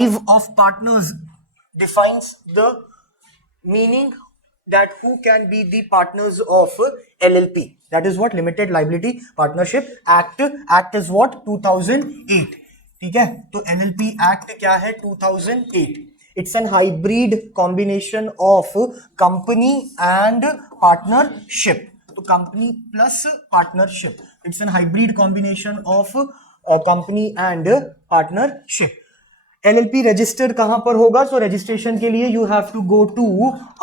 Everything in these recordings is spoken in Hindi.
of partners defines the meaning that who can be the partners of LLP. That is what Limited Liability Partnership Act. Act is what 2008. ठीक है, तो LLP Act क्या है 2008. It's an hybrid combination of company and partnership. तो company plus partnership. It's an hybrid combination of company and partnership. LLP registered कहां पर होगा? सो रजिस्ट्रेशन के लिए you have to go to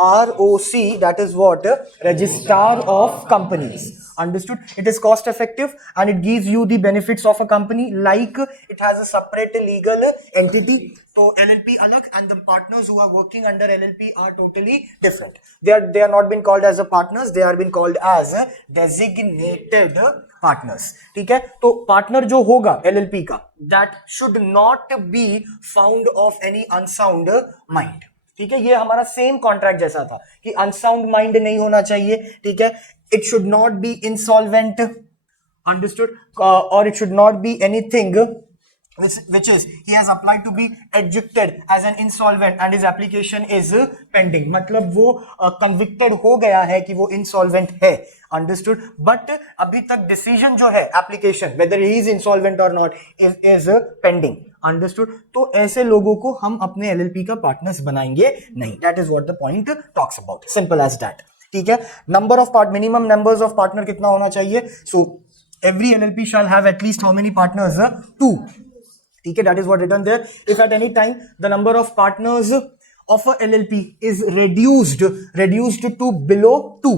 ROC, that is what registrar of companies. Understood? It is cost effective and it gives you the benefits of a company, like it has a separate legal entity. So LLP अलग and the partners who are working under LLP are totally different. They are not been called as a partners, they are been called as designated partners. ठीक है, तो पार्टनर जो होगा LLP का, that should not be found of any unsound mind. ठीक है, ये हमारा सेम कॉन्ट्रैक्ट जैसा था कि अनसाउंड माइंड नहीं होना चाहिए. ठीक है, it should not be insolvent, understood, or it should not be anything which is he has applied to be ejected as an insolvent and his application is pending. मतलब वो convicted हो गया है कि वो insolvent है. Understood? But अभी तक decision जो है application whether he is insolvent or not is pending. Understood? तो ऐसे लोगों को हम अपने LLP का पार्टनर्स बनाएंगे नहीं. That is what the point talks about. Simple as that. ठीक है, number of part minimum numbers of partner कितना होना चाहिए? So every LLP shall have at least how many partners? 2. ठीक है, that is what written there. If at any time the number of partners of a LLP is reduced to below 2.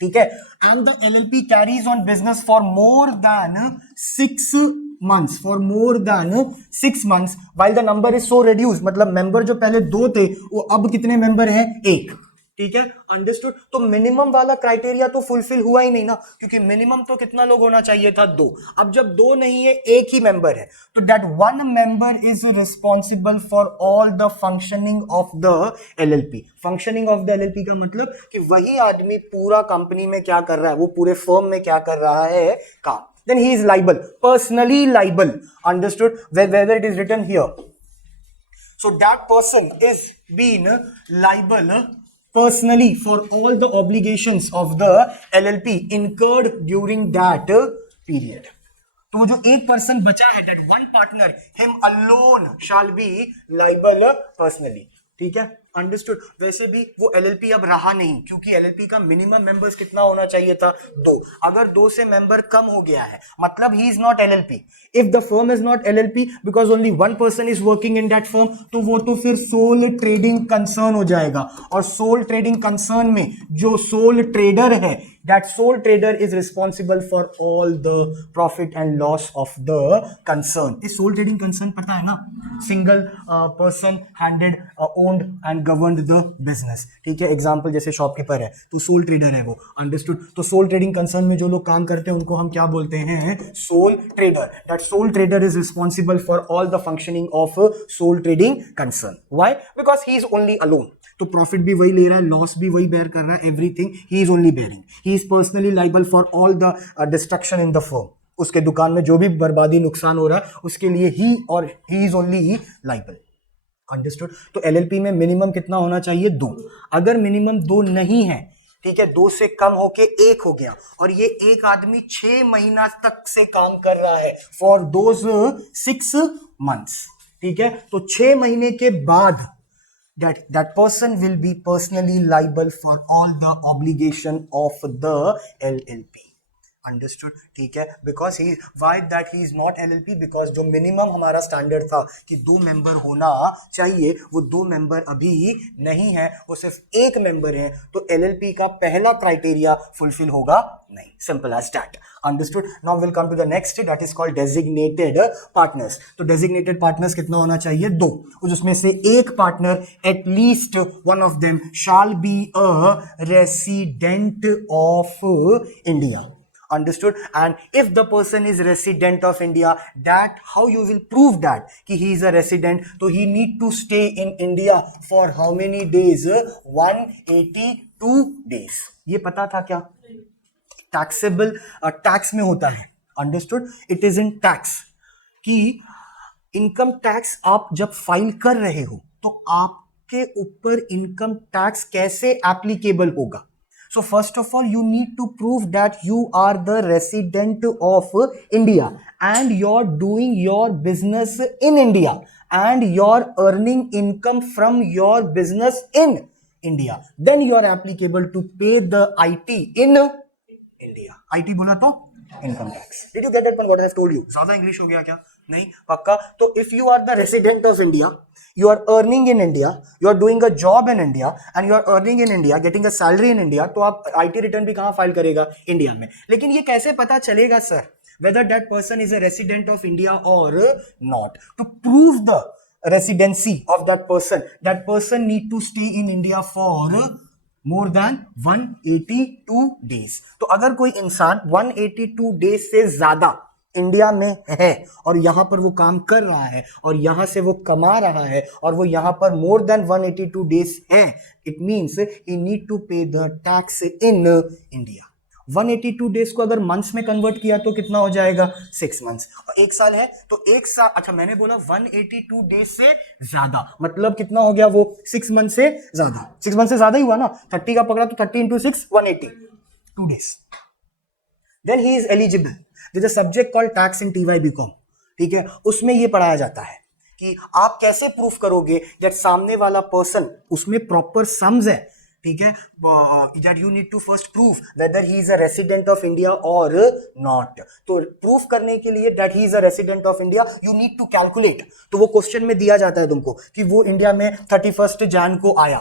ठीक है, and the LLP carries on business for more than 6 months, for more than 6 months while the number is so reduced. मतलब मेंबर जो पहले 2 थे वो अब कितने मेंबर हैं? 1. ठीक है, अंडरस्टूड. तो मिनिमम वाला क्राइटेरिया तो फुलफिल हुआ ही नहीं ना, क्योंकि मिनिमम तो कितना लोग होना चाहिए था? 2. अब जब 2 नहीं है, 1 ही मेंबर है, तो that 1 member is responsible for all the functioning of the LLP. Functioning of the LLP का मतलब कि वही आदमी पूरा कंपनी में क्या कर रहा है, वो पूरे फर्म में क्या कर रहा है काम. Then he is liable, personally liable. Understood? Whether it is written here, so that person is being liable personally for all the obligations of the LLP incurred during that period. तो वो जो एक पर्सन बचा है, that one partner, him alone shall be liable personally. ठीक है, अंडरस्टूड. वैसे भी वो LLP अब रहा नहीं, क्योंकि LLP का मिनिमम मेंबर्स कितना होना चाहिए था? 2. अगर 2 से मेंबर कम हो गया है मतलब he is not LLP. If the firm is not LLP because only 1 person is working in that firm, तो वो तो फिर सोल ट्रेडिंग कंसर्न हो जाएगा. और सोल ट्रेडिंग कंसर्न में जो सोल ट्रेडर है, that sole trader is responsible for all the profit and loss of the concern. इस सोल ट्रेडिंग कंसर्न पता है ना? Single person handed owned and governed the business. ठीक है, एग्जांपल जैसे शॉपकीपर है तो सोल ट्रेडर है वो. अंडरस्टूड. तो सोल ट्रेडिंग कंसर्न में जो लोग काम करते हैं उनको हम क्या बोलते हैं? Sole trader. That sole trader is responsible for all the functioning of sole trading concern. Why? Because he is only alone. तो प्रॉफिट भी वही ले रहा है, लॉस भी वही बेयर कर रहा है, everything he is only bearing. He is personally liable for all the destruction in the firm. उसके दुकान में जो भी बर्बादी नुकसान हो रहा है उसके लिए ही इज ओनली लाइबल. अंडरस्टूड. तो LLP में मिनिमम कितना होना चाहिए? 2. अगर मिनिमम 2 नहीं है, ठीक है, 2 से कम होके 1 हो गया और ये एक आदमी 6 महीना तक से काम कर रहा है फॉर दोज 6 months. ठीक है, तो 6 महीने के बाद that person will be personally liable for all the obligation of the LLP. Understood? ठीक है, because why that he is not LLP? because जो मिनिमम हमारा स्टैंडर्ड था कि 2 मेंबर होना चाहिए, वो 2 मेंबर अभी नहीं है, वो सिर्फ 1 मेंबर है, तो LLP का पहला क्राइटेरिया फुलफिल होगा नहीं. Simple as that. Understood? Now we'll come to the next, that is called designated partners. तो designated partners कितना होना चाहिए? 2. जिसमें से एक partner at least one of them shall be a resident of India. Understood? And if the person is resident of India, that how you will prove that कि he is a resident? तो he need to stay in India for how many days? 182 days. ये पता था क्या? टैक्सेबल टैक्स में होता है. Understood? It is in tax कि इनकम टैक्स आप जब फाइल कर रहे हो तो आपके ऊपर इनकम टैक्स कैसे एप्लीकेबल होगा? So first of all, you need to prove that you are the resident of India and you're doing your business in India and you're earning income from your business in India. Then you are applicable to pay the IT in India. IT बोला तो income tax. Did you get that point? What I have told you? ज्यादा इंग्लिश हो गया क्या? नहीं, पक्का. तो if you are the resident of India, you are earning in India, you are doing a job in India, and you are earning in India, getting a salary in India, तो आप IT रिटर्न भी कहाँ फाइल करेगा? इंडिया में. लेकिन ये कैसे पता चलेगा sir whether that person is a resident of India or not? To prove the residency of that person need to stay in India for more than 182 days. तो अगर कोई इंसान 182 डेज से ज्यादा इंडिया में है और यहां पर वो काम कर रहा है और यहां से वो कमा रहा है और वो यहां पर मोर देन 182 डेज है, it means he need to pay the tax in India. 182 days को अगर मंथ्स में कन्वर्ट किया तो कितना हो जाएगा? 6 मंथ्स. और एक साल है तो एक साल, अच्छा मैंने बोला 182 डेज से ज्यादा, मतलब कितना हो गया वो? 6 मंथ से ज्यादा. 6 मंथ से ज्यादा ही हुआ ना, 30 का पकड़ा तो 30 into 6 182 days. Then he is eligible. There is a subject called tax in TY BCom. ठीक है, उसमें ये पढ़ाया जाता है कि आप कैसे प्रूफ करोगे जब सामने वाला पर्सन, उसमें प्रॉपर सम्स है. ठीक है, that you need to first prove whether he is a resident of India or not. तो प्रूफ करने के लिए that he is a resident of India, you need to calculate. तो वो क्वेश्चन में दिया जाता है तुमको कि वो इंडिया में 31 जैन को आया,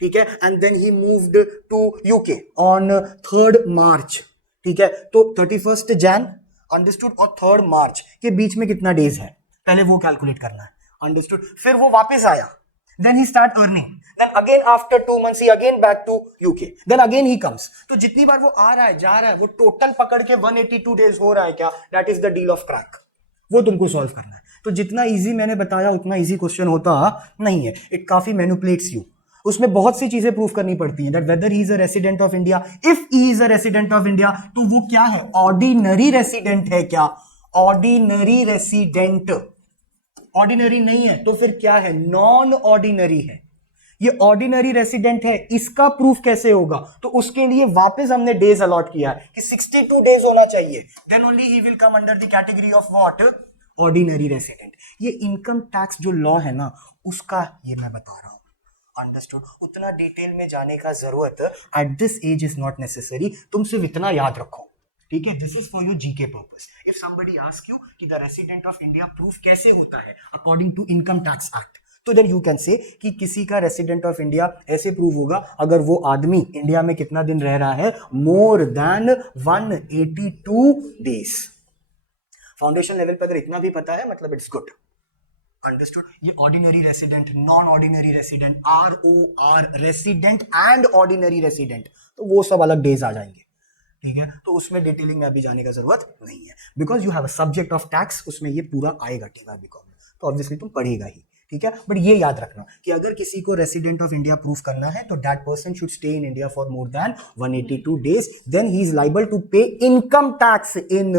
ठीक है, and then he moved to UK on 3rd March. ठीक है, तो 31 जैन अंडरस्टूड और 3rd मार्च के बीच में कितना डेज है, पहले वो कैलकुलेट करना है. अंडरस्टूड. फिर वो वापस आया, then he start earning, then again after 2 months he again back to UK, then again he comes. तो जितनी बार वो आ रहा है जा रहा है, वो टोटल पकड़ के 182 डेज हो रहा है क्या? that is the deal of crack. वो तुमको सॉल्व करना है. तो जितना इजी मैंने बताया उतना इजी क्वेश्चन होता नहीं है. इट काफी मैनिपुलेट्स यू. उसमें बहुत सी चीजें प्रूफ करनी पड़ती हैं. that whether he is a resident of India, if he is a resident of India, तो वो क्या है? ऑर्डिनरी रेसिडेंट है क्या? Ordinary resident. ऑर्डिनरी नहीं है तो फिर क्या है? नॉन ऑर्डिनरी है. ये ऑर्डिनरी रेसिडेंट है, इसका प्रूफ कैसे होगा? तो उसके लिए वापस हमने डेज अलॉट किया है कि 62 डेज होना चाहिए. Then only he will come under the category of what? Ordinary resident. ये इनकम टैक्स जो लॉ है ना, उसका ये मैं बता रहा हूं. अंडरस्टूड. उतना डिटेल में जाने का जरूरत at this age is not necessary. तुम सिर्फ इतना याद रखो, ठीक है? This is for your GK purpose. If somebody ask you कि the resident of India proof कैसे होता है according to income tax act, तो देन यू कैन से कि किसी का रेसिडेंट ऑफ इंडिया ऐसे प्रूव होगा अगर वो आदमी इंडिया में कितना दिन रह रहा है? मोर देन 182 डेज. फाउंडेशन लेवल पर अगर इतना भी पता है मतलब इट्स गुड. अंडरस्टूड. ये ordinary resident, non ordinary resident, ROR resident and ordinary resident, तो वो सब अलग डेज आ जाएंगे. ठीक है, तो उसमें डिटेलिंग में अभी जाने का जरूरत नहीं है because you have a subject of tax, उसमें ये पूरा आएगा TY BCom में, तो ऑब्वियसली तुम पढ़ेगा ही. ठीक है, बट ये याद रखना कि अगर किसी को रेसिडेंट ऑफ इंडिया प्रूफ करना है तो that person should stay in India for more than 182 days. Then he is liable to pay income tax in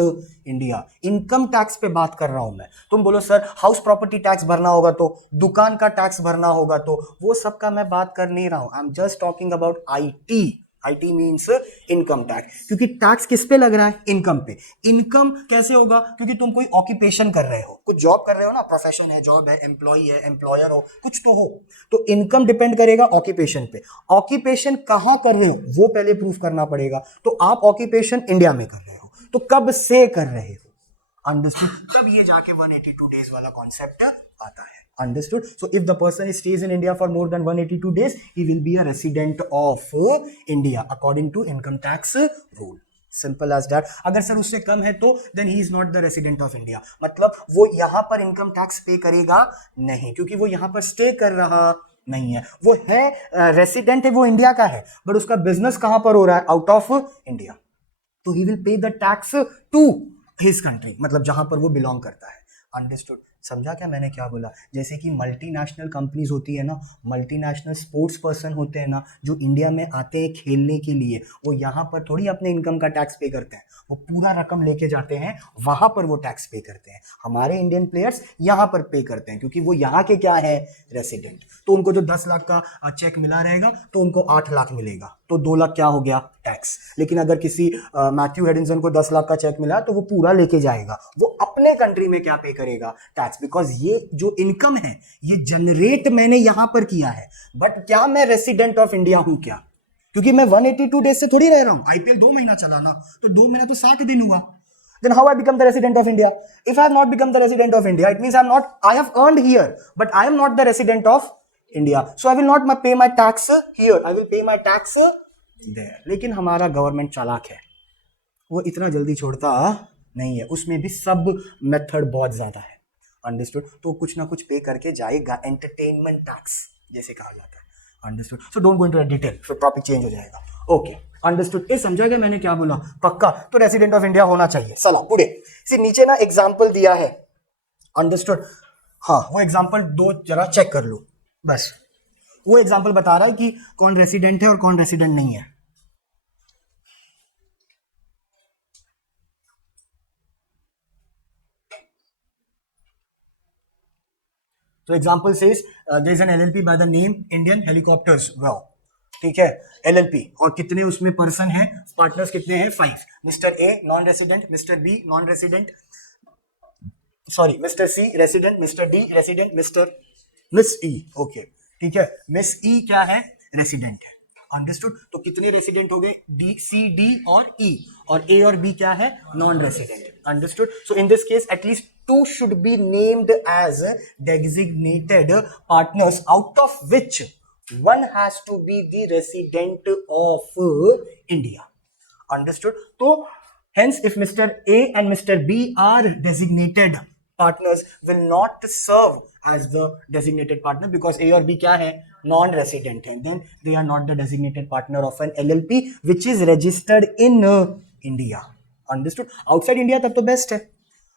India. Income tax पे बात कर रहा हूं मैं. तुम बोलो सर हाउस प्रॉपर्टी टैक्स भरना होगा, तो दुकान का टैक्स भरना होगा, तो वो सब का मैं बात कर नहीं रहा हूं. I am just talking about IT. IT means income tax. क्योंकि टैक्स किस पे लग रहा है? इनकम पे. इनकम कैसे होगा? क्योंकि तुम कोई ऑक्यूपेशन कर रहे हो, कुछ जॉब कर रहे हो ना, प्रोफेशन है, जॉब है, एम्प्लॉय है, एम्प्लॉयर हो, कुछ तो हो, तो इनकम डिपेंड करेगा ऑक्यूपेशन पे. ऑक्यूपेशन कहां कर रहे हो वो पहले प्रूफ करना पड़ेगा. तो आप ऑक्यूपेशन इंडिया में कर रहे हो, तो कब से कर रहे हो? अंडरस्टूड. तब ये जाके 182 डेज वाला कॉन्सेप्ट आता है. Understood? So if the person stays in India for more than 182 days, he will be a resident of India according to income tax rule. Simple as that. अगर सर उससे कम है तो then he is not the resident of India. मतलब वो यहाँ पर इनकम टैक्स पे करेगा नहीं, क्योंकि वो यहाँ पर स्टे कर रहा नहीं है. वो है रेसिडेंट है, वो इंडिया का है, बट उसका बिजनेस कहाँ पर हो रहा है? Out of India. तो he will pay the tax to his country, मतलब जहां पर वो बिलोंग करता है. अंडरस्टूड. समझा क्या मैंने क्या बोला? जैसे कि मल्टीनेशनल कंपनीज होती है ना, मल्टीनेशनल स्पोर्ट्स पर्सन होते हैं ना, जो इंडिया में आते हैं खेलने के लिए, वो यहाँ पर थोड़ी अपने इनकम का टैक्स पे करते हैं, वो पूरा रकम लेके जाते हैं वहां पर वो टैक्स पे करते हैं। हमारे इंडियन प्लेयर्स यहाँ पर पे करते हैं क्योंकि वो यहाँ के क्या है, रेसिडेंट। तो उनको जो 10 लाख का चेक मिला रहेगा तो उनको 8 लाख मिलेगा, तो 2 लाख क्या हो गया, टैक्स। लेकिन अगर किसी मैथ्यू हेडिंसन को 10 लाख का चेक मिला तो वो पूरा लेके जाएगा, वो अपने कंट्री में क्या पे करेगा, टैक्स। बिकॉज ये जो इनकम है ये जनरेट मैंने यहां पर किया है, बट क्या मैं रेसिडेंट ऑफ इंडिया हूं क्या? क्योंकि मैं 182 डेज से थोड़ी रह रहा हूं, आईपीएल 2 महीना चला ना, तो 2 महीना तो 60 दिन हुआ। Then how I become the resident of India? If I have not become the resident of India, it means I have earned here, but I am not the resident of India. So I will not pay my tax here. I will pay my tax there. लेकिन हमारा गवर्नमेंट चालाक है, वो इतना जल्दी छोड़ता नहीं है, उसमें भी सब मेथड बहुत ज्यादा है। अंडरस्टूड? तो कुछ ना कुछ पे करके जाएगा, एंटरटेनमेंट टैक्स जैसे कहा जाता है। Understood? So don't go into detail, फिर टॉपिक चेंज हो जाएगा। Okay, understood? ये समझा गया मैंने क्या बोला? पक्का? तो रेसिडेंट ऑफ इंडिया होना चाहिए। चलो पुढे, इसी नीचे ना एग्जाम्पल दिया है। अंडरस्टूड? हाँ, वो एग्जाम्पल 2 जरा चेक कर लो बस। वो एग्जाम्पल बता रहा है कि कौन रेसिडेंट है और कौन रेसिडेंट नहीं है। तो example says there is an LLP by the name Indian helicopters wow, ठीक है, एलएलपी। और कितने उसमें पर्सन हैं, पार्टनर्स कितने हैं, 5। Mister A non resident, mister B non resident, sorry mister C resident, mister D resident, miss E, okay, ठीक है, मिस ई क्या है, रेसिडेंट है। अंडरस्टूड? तो कितने रेसिडेंट हो गए, डी, सी, डी और ई, और ए और बी क्या है, non resident. Understood? So in this case at least 2 should be named as designated partners, out of which one has to be the resident of India. Understood? So hence if Mr. A and Mr. B are designated partners, will not serve as the designated partner because A और B क्या है, non resident है, then they are not the designated partner of an LLP which is registered in India. Understood? outside India तब तो बेस्ट है।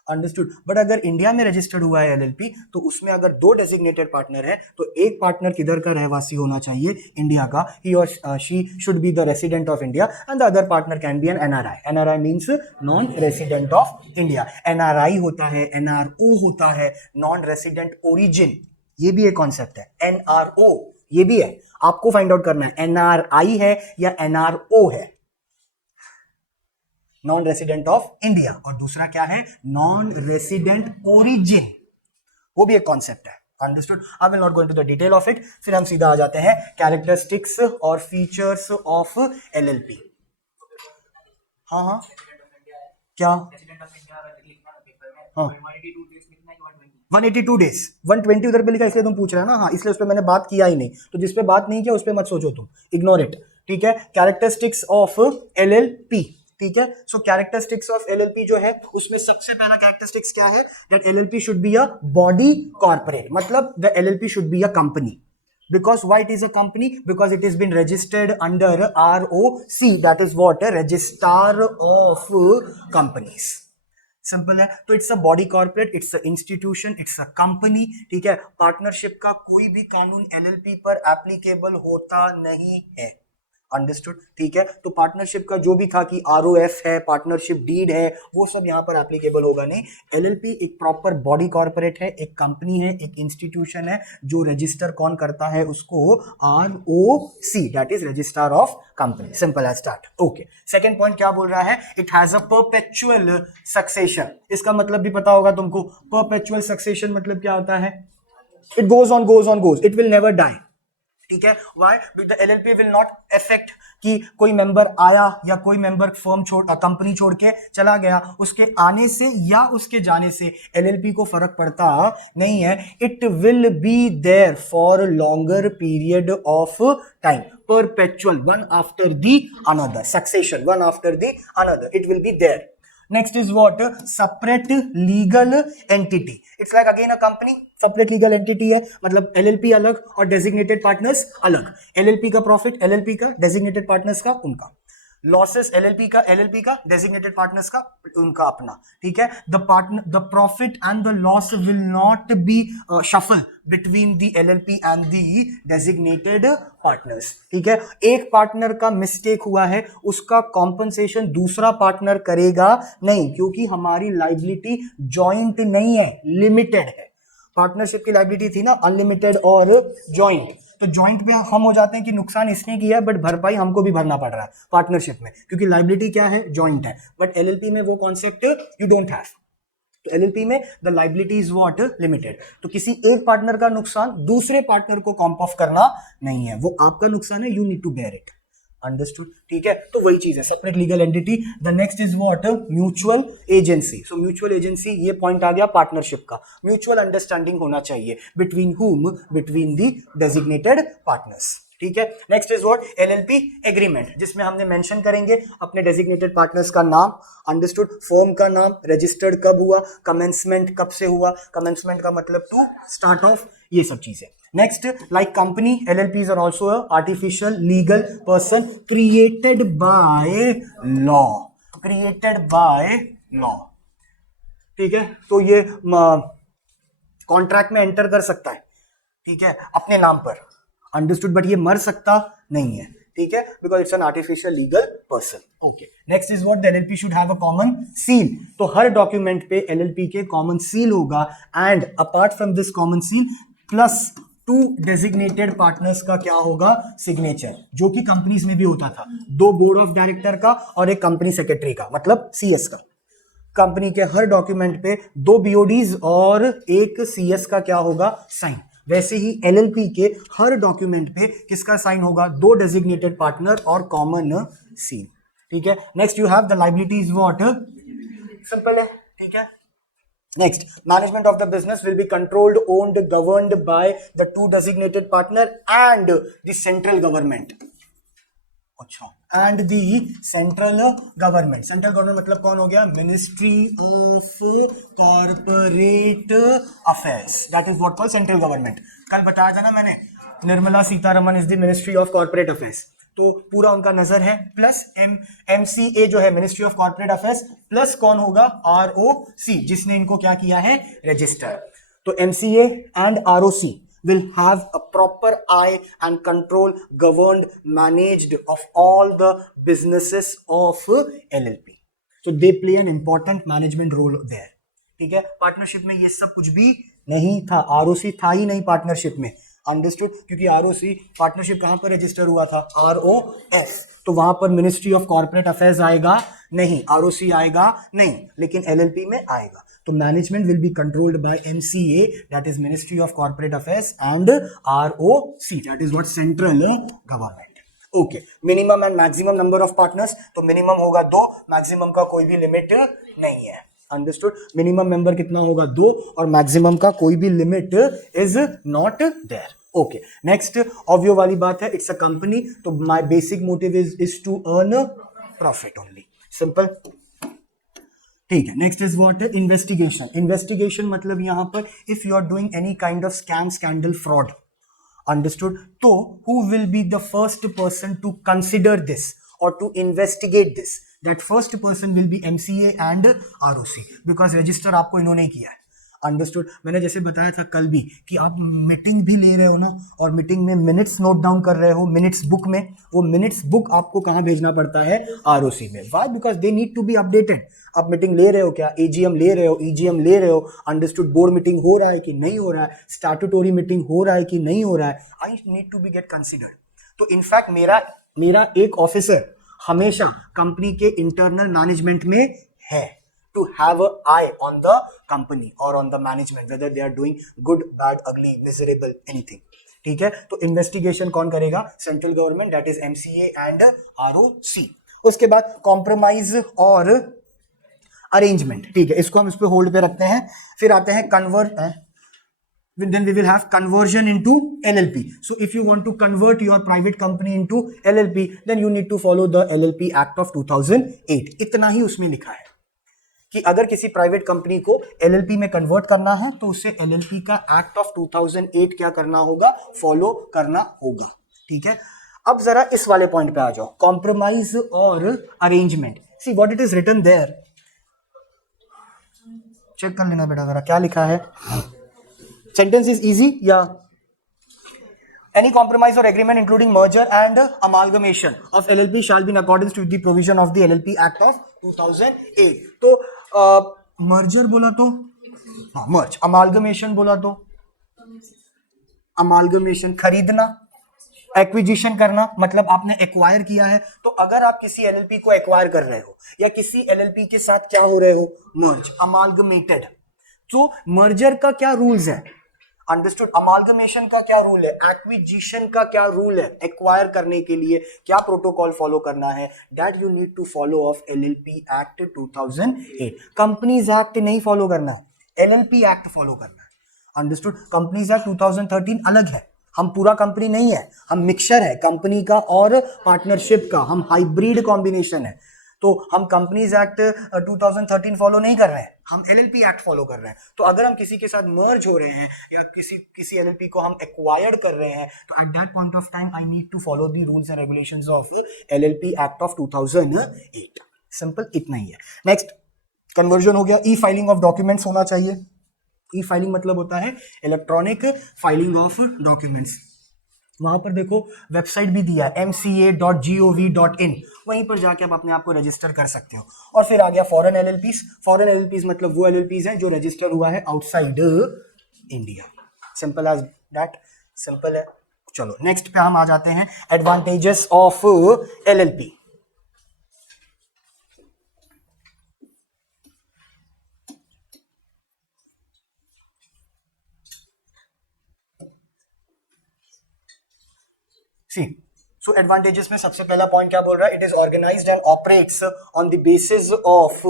अंडरस्टूड? बट अगर इंडिया में रजिस्टर्ड हुआ है एलएलपी, तो उसमें अगर 2 डेजिग्नेटेड पार्टनर है तो एक पार्टनर किधर का रहवासी होना चाहिए, इंडिया का। ही और she should be the resident of India and the other partner can be an NRI. NRI means non resident of India. NRI होता है, एनआरओ होता है, नॉन रेसिडेंट ओरिजिन, ये भी एक कॉन्सेप्ट है। एनआरओ ये भी है, आपको फाइंड आउट करना है एनआरआई है या एनआरओ है। नॉन रेसिडेंट ऑफ इंडिया, और दूसरा क्या है, नॉन रेसिडेंट ओरिजिन, वो भी एक कॉन्सेप्ट है। Understood? I will not go into the detail of it. फिर हम सीधा आ जाते हैं कैरेक्टरिस्टिक्स और फीचर्स ऑफ एलएलपी। हाँ हाँ, क्या? हाँ, 182 डेज, 120 उधर पे लिखा इसलिए तुम पूछ रहे हो ना। हाँ, इसलिए उस पर मैंने बात किया ही नहीं, तो जिस पे बात नहीं किया उस पर मत सोचो तुम, इग्नोर इट, ठीक है। कैरेक्टरिस्टिक्स ऑफ एलएलपी, ठीक है। सो कैरेक्टरिस्टिक्स ऑफ एलएलपी जो है उसमें सबसे पहला कैरेक्टरिस्टिक्स क्या है, that LLP should be a body corporate, मतलब the LLP should be a company. Because why it is a company? Because it has been registered under ROC, that is what, a registrar of companies. Simple है। तो it's a body corporate, it's a institution, it's a company, ठीक है। पार्टनरशिप का कोई भी कानून एलएलपी पर एप्लीकेबल होता नहीं है। अंडरस्टूड? ठीक है। तो पार्टनरशिप का जो भी था कि आरओएफ है, पार्टनरशिप डीड है, वो सब यहाँ पर एप्लीकेबल होगा नहीं। एलएलपी एक प्रॉपर बॉडी कॉर्पोरेट है, एक कंपनी है, एक इंस्टीट्यूशन है, जो रजिस्टर कौन करता है उसको, ROC, that is registrar of company. Simple as that. Okay, second point क्या बोल रहा है, it has a perpetual succession. इसका मतलब भी पता होगा तुमको। परपेचुअल सक्सेशन मतलब क्या होता है, it goes on goes on goes, it will never die, ठीक है। Why? The LLP will not affect कि कोई मेंबर आया या कोई मेंबर फर्म छोड़, कंपनी छोड़ के चला गया, उसके आने से या उसके जाने से एलएलपी को फर्क पड़ता नहीं है। It will be there for longer period of time, perpetual, one after the another, succession one after the another, it will be there. Next is what? Separate legal entity. It's like again a company, separate legal entity है, मतलब LLP अलग और designated partners अलग। LLP का profit, LLP का, designated partners का उनका। लॉसेस एलएलपी का डेजिग्नेटेड पार्टनर्स का उनका अपना, ठीक है। The profit and the loss will not be shuffle between the LLP and the designated partners, ठीक है। एक पार्टनर का मिस्टेक हुआ है, उसका कॉम्पनसेशन दूसरा पार्टनर करेगा नहीं, क्योंकि हमारी लाइबिलिटी जॉइंट नहीं है, लिमिटेड है। पार्टनरशिप की लाइबिलिटी थी ना अनलिमिटेड और जॉइंट, तो जॉइंट पे हम हो जाते हैं कि नुकसान इसने किया बट भरपाई हमको भी भरना पड़ रहा है पार्टनरशिप में, क्योंकि लाइबिलिटी क्या है, जॉइंट है। बट एलएलपी में वो कॉन्सेप्ट यू डोंट हैव। तो एलएलपी में the liability is what, limited. तो किसी एक पार्टनर का नुकसान दूसरे पार्टनर को कॉम्प ऑफ करना नहीं है, वो आपका नुकसान है, you need to bear it. Understood, ठीक है। तो वही चीज है, separate legal entity. The next is what, mutual agency. So mutual agency, ये पॉइंट आ गया पार्टनरशिप का। म्यूचुअल अंडरस्टैंडिंग होना चाहिए बिटवीन हुम, बिटवीन द डेजिग्नेटेड पार्टनर्स, ठीक है। Next is what, LLP agreement, जिसमें हमने मेंशन करेंगे अपने डेजिग्नेटेड पार्टनर्स का नाम, अंडरस्टूड, फर्म का नाम, रजिस्टर्ड कब हुआ, कमेंसमेंट कब से हुआ, कमेंसमेंट का मतलब टू स्टार्ट ऑफ, ये सब चीजें। Next, like company, LLPs are also a artificial legal person created by law. Created by law. ठीक है, तो ये कॉन्ट्रैक्ट में एंटर कर सकता है, ठीक है, अपने नाम पर, अंडरस्टूड, बट ये मर सकता नहीं है, ठीक है, because it's an artificial legal person. Okay, next is what, the LLP should have a common seal. तो हर डॉक्यूमेंट पे एलएलपी के कॉमन सील होगा, and apart from this common seal plus two designated partners का क्या होगा, सिग्नेचर, जो कि कंपनीज में भी होता था, दो बोर्ड ऑफ डायरेक्टर का और एक कंपनी सेक्रेटरी का, मतलब सीएस का। कंपनी के हर डॉक्यूमेंट पे दो बीओडीज और एक सीएस का क्या होगा, साइन। वैसे ही एलएलपी के हर डॉक्यूमेंट पे किसका साइन होगा, दो डेजिग्नेटेड पार्टनर और कॉमन सील, ठीक है। Next you have the liabilities what, simple है, ठीक है। Next, management of the business will be controlled, owned, governed by the two designated partner and the central government. अच्छा, and the central government. Central government मतलब कौन हो गया, Ministry of Corporate Affairs. That is what called central government. कल बताया था ना मैंने, Nirmala Sitharaman is the Ministry of Corporate Affairs. तो पूरा उनका नजर है, प्लस एमसीए जो है ministry of corporate affairs, plus कौन होगा, आरओसी, जिसने इनको क्या किया है, रजिस्टर। तो MCA and ROC will have a proper eye and control, governed, managed of all the businesses of LLP. So they play an important management role there. ठीक है, पार्टनरशिप में ये सब कुछ भी नहीं था, आरओसी था ही नहीं पार्टनरशिप में, अंडरस्टूड, क्योंकि आरओसी पार्टनरशिप कहां पर रजिस्टर हुआ था, आरओएस, तो वहां पर मिनिस्ट्री ऑफ कॉर्पोरेट अफेयर्स आएगा नहीं, आरओसी आएगा नहीं, लेकिन एलएलपी में आएगा। तो management will be controlled by MCA, that is ministry of corporate affairs, and ROC, that is what, central government. Okay, minimum and maximum number of partners, तो मिनिमम होगा 2, मैक्सिमम का कोई भी लिमिट नहीं है, अंडरस्टूड। मिनिमम मेंबर कितना होगा, 2, और मैक्सिमम का कोई भी limit is not there. Okay, next obvious वाली बात है, इट्स अ कंपनी, तो my basic motive is to earn profit only, simple, ठीक है। Next is what, investigation. Investigation मतलब यहां पर if you are doing any kind of scam, scandal, fraud, understood, तो who will be the first person to consider this और to investigate this, that first person will be MCA and ROC, because register आपको इन्होंने किया है, अंडरस्टूड। मैंने जैसे बताया था कल भी कि आप मीटिंग भी ले रहे हो ना, और मीटिंग में मिनट्स नोट डाउन कर रहे हो मिनट्स बुक में, वो मिनट्स बुक आपको कहाँ भेजना पड़ता है, ROC में। Why, because they need to be updated. आप मीटिंग ले रहे हो क्या, AGM ले रहे हो, EGM ले रहे हो, अंडरस्टूड, बोर्ड मीटिंग हो रहा है कि नहीं हो रहा है, स्टैट्यूटोरी मीटिंग हो रहा है कि नहीं हो रहा है, I need to be get considered. तो इनफैक्ट मेरा एक ऑफिसर हमेशा कंपनी के इंटरनल मैनेजमेंट में है, to have a eye on the company और on the management, whether they are doing good, bad, ugly, miserable, anything, ठीक है। तो इन्वेस्टिगेशन कौन करेगा, central government, that is MCA and ROC. उसके बाद कॉम्प्रोमाइज और अरेंजमेंट, ठीक है, इसको हम इस पे होल्ड पे रखते हैं। फिर आते हैं then we will have conversion into LLP. So if you want to convert your private company into LLP, then you need to follow the LLP Act of 2008. इतना ही उसमें लिखा है कि अगर किसी प्राइवेट कंपनी को LLP में कन्वर्ट करना है तो उसे LLP का एक्ट ऑफ 2008 क्या करना होगा, फॉलो करना होगा, ठीक है। अब जरा इस वाले पॉइंट पे आ जाओ, कॉम्प्रोमाइज और arrangement. See what it is written there, check कर लेना बेटा जरा क्या लिखा है. सेंटेंस इज इजी या any compromise or agreement including merger and amalgamation of LLP shall be in accordance with the provision of the LLP Act of 2008. तो merger बोला तो हाँ merge, amalgamation बोला तो amalgamation खरीदना, एक्विजिशन करना मतलब आपने एक्वायर किया है. तो अगर आप किसी एलएलपी को एक्वायर कर रहे हो या किसी एलएलपी के साथ क्या हो रहे हो, मर्ज, अमालगमेटेड. तो मर्जर का क्या रूल्स है, अंडरस्टूड. अमालगमेशन का क्या रूल है, एक्विजिशन का क्या रूल है, एक्वायर करने के लिए क्या प्रोटोकॉल फॉलो करना है, that you need to follow of LLP act 2008. Companies act नहीं फॉलो करना, एलएलपी एक्ट फॉलो करना है, अंडरस्टूड. कंपनीज एक्ट 2013 अलग है, हम पूरा कंपनी नहीं है, हम मिक्सचर है कंपनी का और पार्टनरशिप का, हम हाइब्रिड कॉम्बिनेशन है. तो हम कंपनीज एक्ट 2013 फॉलो नहीं कर रहे हैं, हम एलएलपी एक्ट फॉलो कर रहे हैं. तो अगर हम किसी के साथ मर्ज हो रहे हैं या किसी एलएलपी को हम एक्वायर्ड कर रहे हैं, तो at that point of time I need to follow the rules and regulations of LLP act of 2008. Simple इतना ही है. नेक्स्ट, कन्वर्जन हो गया. ई फाइलिंग ऑफ डॉक्यूमेंट्स होना चाहिए. ई फाइलिंग मतलब होता है इलेक्ट्रॉनिक फाइलिंग ऑफ डॉक्यूमेंट्स. वहां पर देखो वेबसाइट भी दिया है mca.gov.in, वहीं पर जाके आप अपने आप को रजिस्टर कर सकते हो. और फिर आ गया फॉरेन एलएलपीज. फॉरेन एलएलपीज मतलब वो एलएलपीज हैं जो रजिस्टर हुआ है outside India. Simple as that, simple है. चलो नेक्स्ट पे हम आ जाते हैं, advantages of LLP. So advantages में सबसे पहला पॉइंट क्या बोल रहा है, it is organised and operates on the basis of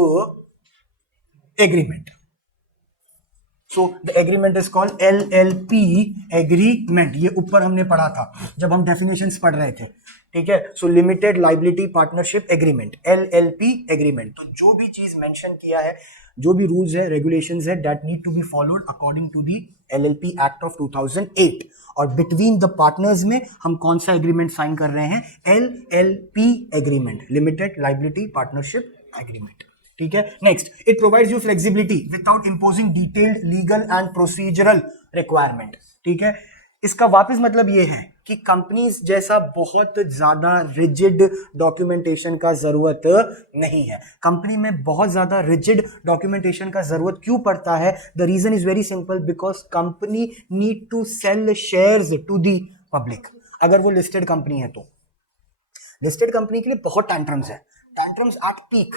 agreement. So the agreement is called LLP agreement. ये ऊपर हमने पढ़ा था जब हम डेफिनेशंस पढ़ रहे थे, ठीक है. सो limited liability partnership agreement, LLP agreement. तो जो भी चीज मेंशन किया है, जो भी रूल्स है, रेगुलेशंस है, that need to be followed according to the LLP act of 2008. और बिटवीन द पार्टनर्स में हम कौन सा एग्रीमेंट साइन कर रहे हैं, LLP agreement, limited liability partnership agreement. ठीक है. Next, it provides you flexibility without imposing detailed legal and procedural requirement. ठीक है. इसका वापस मतलब ये है कि कंपनीज जैसा बहुत ज्यादा रिजिड डॉक्यूमेंटेशन का जरूरत नहीं है. कंपनी में बहुत ज्यादा रिजिड डॉक्यूमेंटेशन का जरूरत क्यों पड़ता है, the reason is very simple, because company need to sell shares to the public. अगर वो लिस्टेड कंपनी है तो लिस्टेड कंपनी के लिए बहुत टैंट्रम्स है, टैंट्रम्स एट पीक,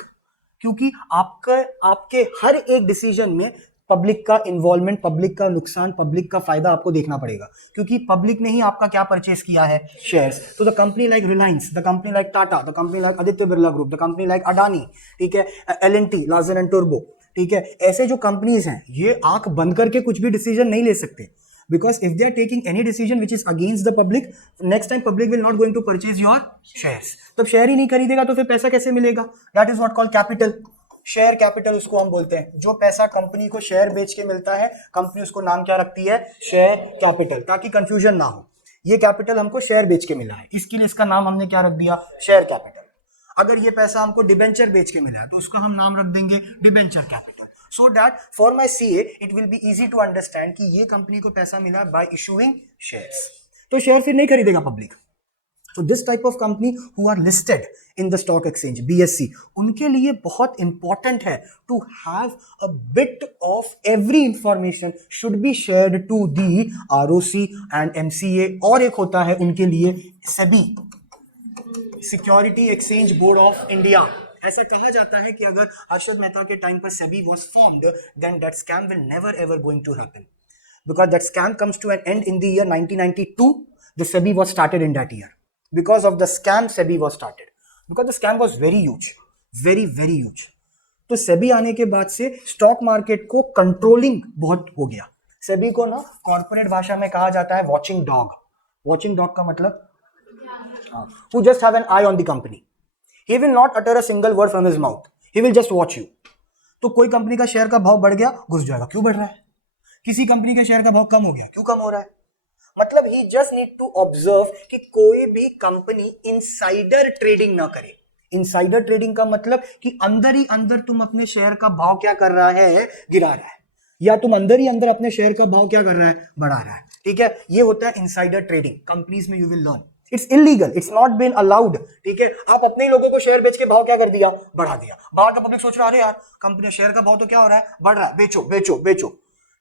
क्योंकि आपके हर एक डिसीजन में पब्लिक का इन्वॉल्वमेंट, पब्लिक का नुकसान, पब्लिक का फायदा आपको देखना पड़ेगा, क्योंकि पब्लिक ने ही आपका क्या परचेस किया है, शेयर्स. तो the company like Reliance, the company like Tata, the company like Aditya Birla group, the company like Adani, ठीक है, एल&टी, लार्सन एंड टर्बो, ठीक है, ऐसे जो कंपनीज हैं ये आंख बंद करके कुछ भी डिसीजन नहीं ले सकते. Because if they are taking any decision which is against the public, next time public will not going to purchase your shares. तब शेयर ही नहीं खरीदेगा तो फिर पैसा कैसे मिलेगा? That is what called capital. Share capital उसको हम बोलते हैं. जो पैसा कंपनी को शेयर बेच के मिलता है, कंपनी उसको नाम क्या रखती है, शेयर कैपिटल, ताकि कंफ्यूजन ना हो. ये कैपिटल हमको शेयर बेच के मिला है, इसके लिए इसका नाम हमने क्या रख दिया, शेयर कैपिटल. अगर ये पैसा हमको डिबेंचर बेच के मिला है तो उसका हम नाम रख देंगे debenture capital. So that for my CA it will be easy to understand कि ये कंपनी को पैसा मिला by issuing shares. तो शेयर फिर नहीं खरीदेगा public. So this type of company who are listed in the stock exchange BSE, उनके लिए बहुत important है to have a bit of every information should be shared to the ROC and MCA. और एक होता है उनके लिए SEBI, Security Exchange Board of India. ऐसा कहा जाता है कि अगर हर्षद मेहता के टाइम पर SEBI was formed, then that scam will never ever going to happen, because that scam comes to an end in the year 1992. The SEBI was started in that year. Because of the scam, SEBI was started. Because the scam was very huge, very very huge. तो SEBI आने के बाद से स्टॉक मार्केट को कंट्रोलिंग बहुत हो गया. SEBI को ना कॉर्पोरेट भाषा में कहा जाता है वॉचिंग डॉग. वॉचिंग डॉग का मतलब who just have an eye on the company. He will not utter a single word from his mouth. He will just watch you. तो कोई कंपनी का शेयर का भाव बढ़ गया, घुस जाएगा, क्यों बढ़ रहा है. किसी कंपनी के शेयर का भाव कम हो गया, क्यों कम हो रहा है. मतलब ही जस्ट नीड टू ऑब्जर्व कि कोई भी कंपनी इनसाइडर ट्रेडिंग ना करे। इनसाइडर ट्रेडिंग का मतलब कि अंदर ही अंदर तुम अपने शेयर का भाव क्या कर रहा है, गिरा रहा है, या तुम अंदर ही अंदर अपने शेयर का भाव क्या कर रहा है, बढ़ा रहा है। ठीक है, ये होता है इनसाइडर ट्रेडिंग। कंपनीज में you will learn it's illegal, it's not been allowed. ठीक है, आप अपने ही लोगों को शेयर बेच के भाव क्या कर दिया, बढ़ा दिया। बाहर का पब्लिक सोच रहा है अरे यार कंपनी शेयर का भाव तो क्या हो रहा है, बढ़ रहा है, बेचो बेचो बेचो।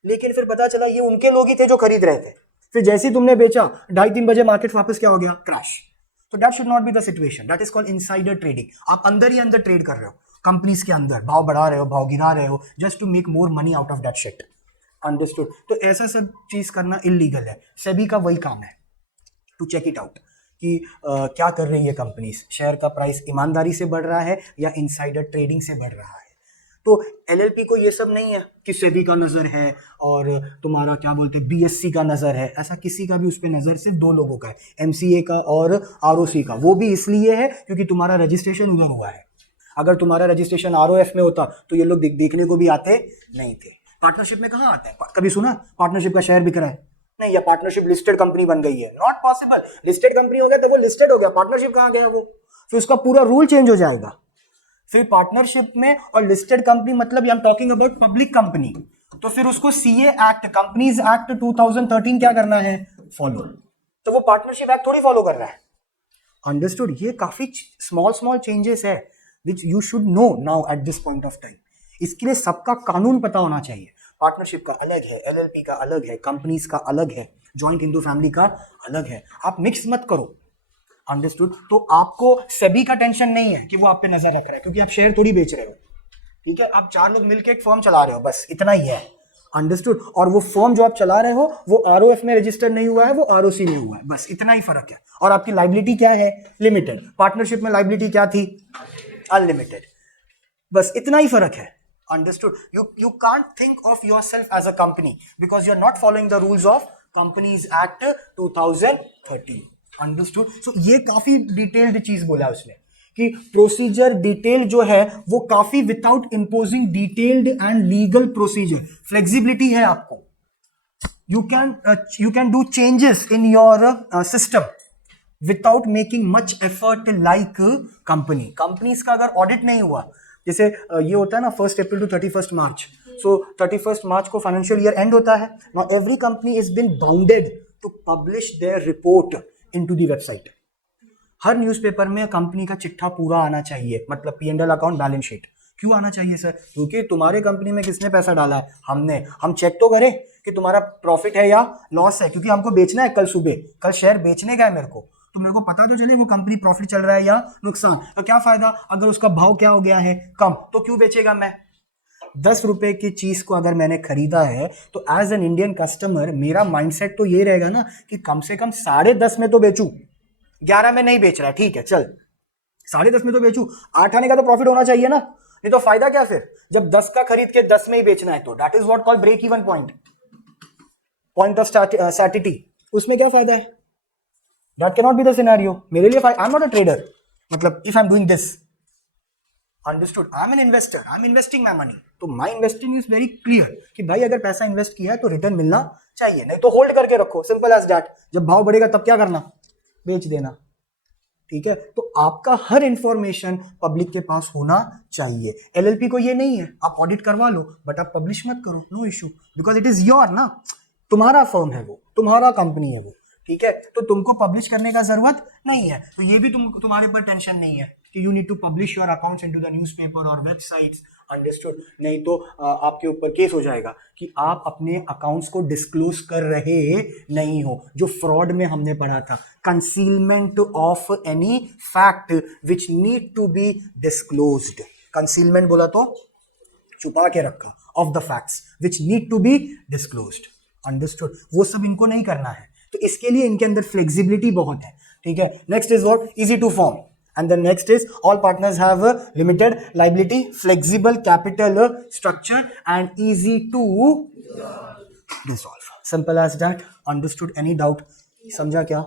लेकिन फिर पता चला ये उनके लोग ही थे जो खरीद रहे थे। फिर जैसे ही तुमने बेचा 2:30-3 बजे मार्केट वापस क्या हो गया, क्रैश। तो that should not be the situation, that is called insider trading. आप अंदर ही अंदर ट्रेड कर रहे हो, कंपनीज के अंदर भाव बढ़ा रहे हो, भाव गिरा रहे हो, just to make more money out of that shit. Understood? तो ऐसा सब चीज करना इलीगल है। सेबी का वही काम है, टू चेक इट आउट कि क्या कर रही है कंपनीज, शेयर का प्राइस ईमानदारी से बढ़ रहा है या इनसाइडर ट्रेडिंग से बढ़ रहा है। तो एलएलपी को ये सब नहीं है कि सेबी का नजर है और तुम्हारा क्या बोलते हैं बीएससी का नजर है, ऐसा किसी का भी उस पर नजर सिर्फ दो लोगों का है, एमसीए का और आरओसी का। वो भी इसलिए है क्योंकि तुम्हारा रजिस्ट्रेशन उधर हुआ है। अगर तुम्हारा रजिस्ट्रेशन आरओएफ में होता तो ये लोग देखने को भी आते नहीं थे। पार्टनरशिप में कहाँ आता है, कभी सुना पार्टनरशिप का शेयर बिक रहा है? नहीं, या पार्टनरशिप लिस्टेड कंपनी बन गई है, नॉट पॉसिबल। लिस्टेड कंपनी हो गया तो वो लिस्टेड हो गया, पार्टनरशिप कहाँ गया वो, फिर उसका पूरा रूल चेंज हो जाएगा। फिर पार्टनरशिप में और लिस्टेड कंपनी मतलब I am talking about public company, तो फिर उसको सीए एक्ट, कंपनीज एक्ट 2013 क्या करना है, फॉलो। तो वो पार्टनरशिप एक्ट थोड़ी फॉलो कर रहा है। अंडरस्टूड? ये काफी स्मॉल स्मॉल चेंजेस है which you should know now at this point of time. इसके लिए सबका कानून पता होना चाहिए। पार्टनरशिप का अलग है, एलएलपी का अलग है, कंपनीज का अलग है, जॉइंट हिंदू फैमिली का अलग है। आप मिक्स मत करो। अंडरस्टूड? तो आपको सेबी का टेंशन नहीं है कि वो आप पे नजर रख रहा है, क्योंकि आप शेयर थोड़ी बेच रहे हो। ठीक है, आप 4 लोग मिलकर एक फर्म चला रहे हो, बस इतना ही है। अंडरस्टूड? और वो फर्म जो आप चला रहे हो वो आरओएफ में रजिस्टर्ड नहीं हुआ है, वो आरओसी में हुआ है, बस इतना ही फर्क है। और आपकी लाइबिलिटी क्या है, लिमिटेड। पार्टनरशिप में लाइबिलिटी क्या थी, अनलिमिटेड। बस इतना ही फर्क है। Understood? You can't think of yourself as a company because you're not following the rules of Companies Act 2013. Understood? So ये काफी डिटेल्ड चीज बोला उसने कि प्रोसीजर डिटेल जो है वो काफी without imposing detailed and legal procedure, flexibility है आपको। you can do changes in your system without making much effort like company. Companies का अगर ऑडिट नहीं हुआ, जैसे ये होता है ना 1 अप्रैल टू 31 मार्च, सो 31 मार्च को फाइनेंशियल ईयर एंड होता है। Now every company is been bounded to publish their report into the website. हर न्यूज़पेपर में कंपनी का चिट्ठा पूरा आना चाहिए, मतलब P&L अकाउंट, बैलेंस शीट। क्यों आना चाहिए सर? क्योंकि तुम्हारे कंपनी में किसने पैसा डाला है, हमने। हम चेक तो करें कि तुम्हारा प्रॉफिट है या लॉस है, क्योंकि हमको बेचना है कल सुबह, कल शेयर बेचने का है मेरे को, तो मेरे को पता तो चले वो कंपनी प्रॉफिट चल रहा है या नुकसान। तो क्या फायदा अगर उसका भाव क्या हो गया है, कम, तो क्यों बेचेगा मैं? 10 रुपए की चीज को अगर मैंने खरीदा है तो एज एन इंडियन कस्टमर मेरा माइंडसेट तो ये रहेगा ना कि कम से कम 10.5 में तो बेचूं। 11 में नहीं बेच रहा है, ठीक है चल 10.5 में तो बेचूं, 8 आने का तो प्रॉफिट होना चाहिए ना, नहीं तो फायदा क्या फिर, जब 10 का खरीद के 10 में ही बेचना है। तो that is what called break even point, point of satiety. उसमें क्या फायदा है? That cannot be the scenario. मेरे लिए I'm not a trader. मतलब if I'm doing this, understood? I'm an investor. I'm investing my money. तो my investing is very clear कि भाई अगर पैसा इन्वेस्ट किया है तो रिटर्न मिलना चाहिए, नहीं तो होल्ड करके रखो, सिंपल एज दैट। जब भाव बढ़ेगा तब क्या करना, बेच देना। ठीक है, तो आपका हर इंफॉर्मेशन पब्लिक के पास होना चाहिए। एलएलपी को ये नहीं है, आप ऑडिट करवा लो बट आप पब्लिश मत करो, no issue, because it is your ना, तुम्हारा फर्म है वो, तुम्हारा कंपनी है वो। ठीक है, तो तुमको पब्लिश करने का जरूरत नहीं है। तो ये भी तुम्हारे पर टेंशन नहीं है कि you need to publish your accounts into the newspaper और वेबसाइट्स। अंडरस्टूड? नहीं तो आपके ऊपर केस हो जाएगा कि आप अपने अकाउंट्स को डिस्क्लोज कर रहे नहीं हो, जो फ्रॉड में हमने पढ़ा था, concealment of any fact which need to be disclosed. Concealment बोला तो छुपा के रखा, of the facts which need to be disclosed. Understood? वो सब इनको नहीं करना है, तो इसके लिए इनके अंदर फ्लेक्सिबिलिटी बहुत है। ठीक है, next is what, easy to form, and the next is all partners have limited liability, flexible capital structure and easy to dissolve. Simple as that. Understood? Any doubt? समझा क्या?